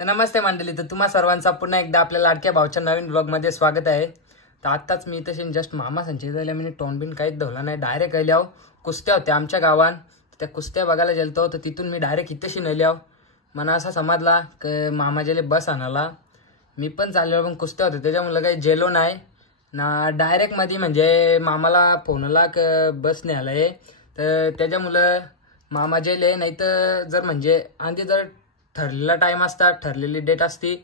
तर नमस्ते मंडळी, तर तुम्हा सर्वांचा पुन्हा एकदा आपल्या लाडक्या भाऊच्या नवीन ब्लॉग मध्ये स्वागत आहे। तर आताच मी इथे जस्ट मामा संचित झाल्या मी टोनबिन काहीच धवला नाही, डायरेक्ट आल्याव कुस्त्या होत्या आमच्या गावात। त्या कुस्त्या बघायला गेलतो, तर तिथून मी डायरेक्ट इथेशी नेल्याव मला असा समजला की मामाजेले बस आणाला। मी पण चाललो, पण कुस्त्या होत्या त्याच्यामुळे काही जेलो नाही ना। डायरेक्ट मध्ये म्हणजे मामाला फोनला बस नाही आलाय, तर त्याच्यामुळे मामा जेले नाही। तर जर म्हणजे आधी जर ठरलेला टाइम असता, ठरलेली डेट असती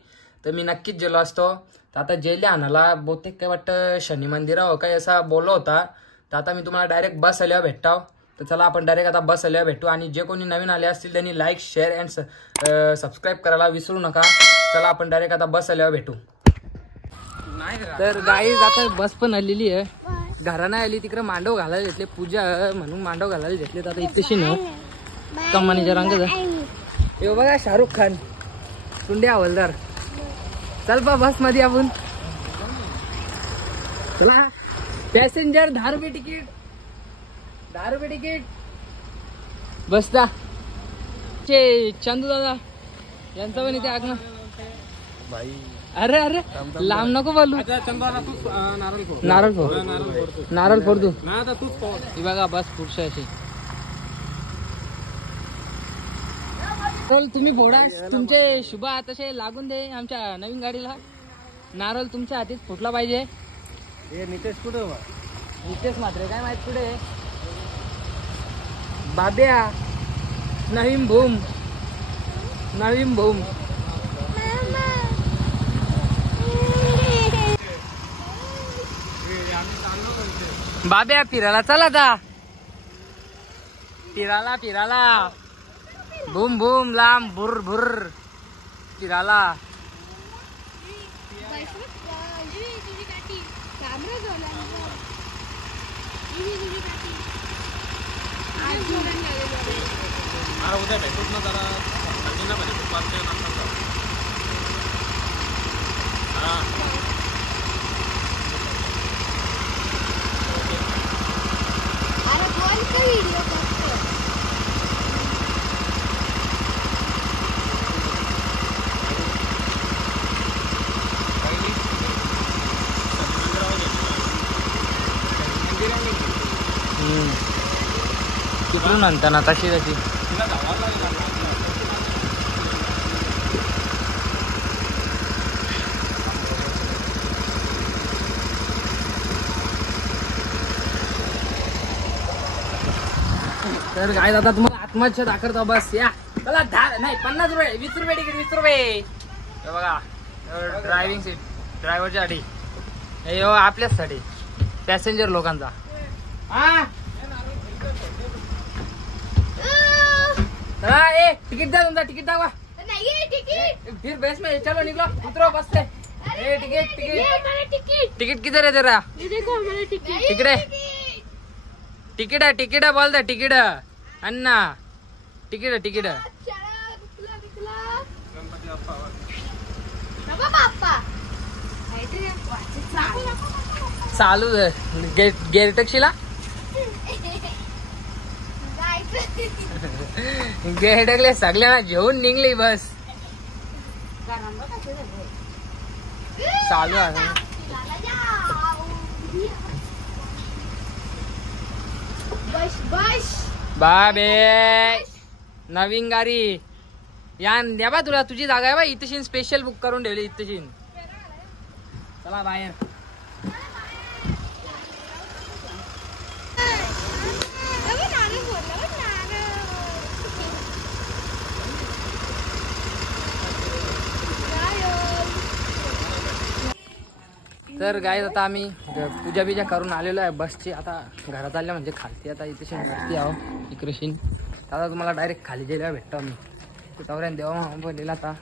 तर मी नक्कीच गेलो असतो। तर आता जेले आणाला बहुतेक काय वाटतं शनी मंदिरा हो काय असा बोललो होता। तर आता मी तुम्हाला डायरेक्ट बस आल्यावर भेटाव। तर चला आपण डायरेक्ट आता बस आल्यावर भेटू। आणि जे कोणी नवीन आले असतील त्यांनी लाईक शेअर अँड सबस्क्राईब करायला विसरू नका। चला आपण डायरेक्ट आता बस आल्यावर भेटू। तर गाईज आता बस पण आलेली आहे, घरा नाही आली, तिकडे मांडव घालायला घेतले, पूजा म्हणून मांडव घालायला घेतले। तर आता इथेशी न कमानीच्या रंगाचा यो बघा शाहरुख खान टुंडे हवलदार। चल बा बस मध्ये आपण चला। पॅसेंजर 10 रुपये तिकीट, 10 रुपये तिकीट बसता। चंदू दादा यांचा पण इथे आगमन भाई। अरे अरे लांब नको बोलू, नारळ फोड तू बघा बस पुढच्या अशी। तुम्ही फोडा, तुमचे शुभ हात असे लागून दे आमच्या नवीन गाडीला। नारळ तुमच्या हातीच फुटला पाहिजे। हे नितेश कुठे, नितेश मात्र काय माहित कुठे, बाब्या नवीन भूम, नवीन भूम बाब्या फिरायला चला आता, फिरायला फिरायला भूम भूम लांब भुर भुर फिरायला। उद्या भेटूच ना जरा तिकडून आणताना तशी तशी। तर काय आता तुम्हाला आत्महत्या दाखवतो बस या। चला 10 नाही 50 रुपये, 20 रुपये तिकीट, 20 रुपये। हे बघा ड्रायव्हिंग सीट ड्रायव्हरच्या साठी, हे आपल्यासाठी पॅसेंजर लोकांचा। हा ए टिकट द्या, तुमचा टिकट दाखवा। फिर बस में चलो निकलो, उतरो बस से। ए टिकट टिकट टिकट किधर है तेरा? टिकट है, टिकट है, टिकट है बोल दे, टिकट है अन्ना, टिकट है, टिकट है। चालू है गेर टॅक्सीला गेर टाकले सगळ्यांना घेऊन निघली बस, चालू आहे बाबे नवीन गाडी या द्या बा। तुला तुझी जागा आहे बा इथेशीन, स्पेशल बुक करून ठेवली इथेशीन। चला बाहेर। तर गाईज आता आम्ही पूजा बिजा करून आलेलो आहे बसची। आता घरात चालल्या म्हणजे खालती आता इथे वरती आहो इकडेशीन। आता तुम्हाला डायरेक्ट खाली गेल्यावर भेटतो आम्ही। तवऱ्यान देवा बोललेला आता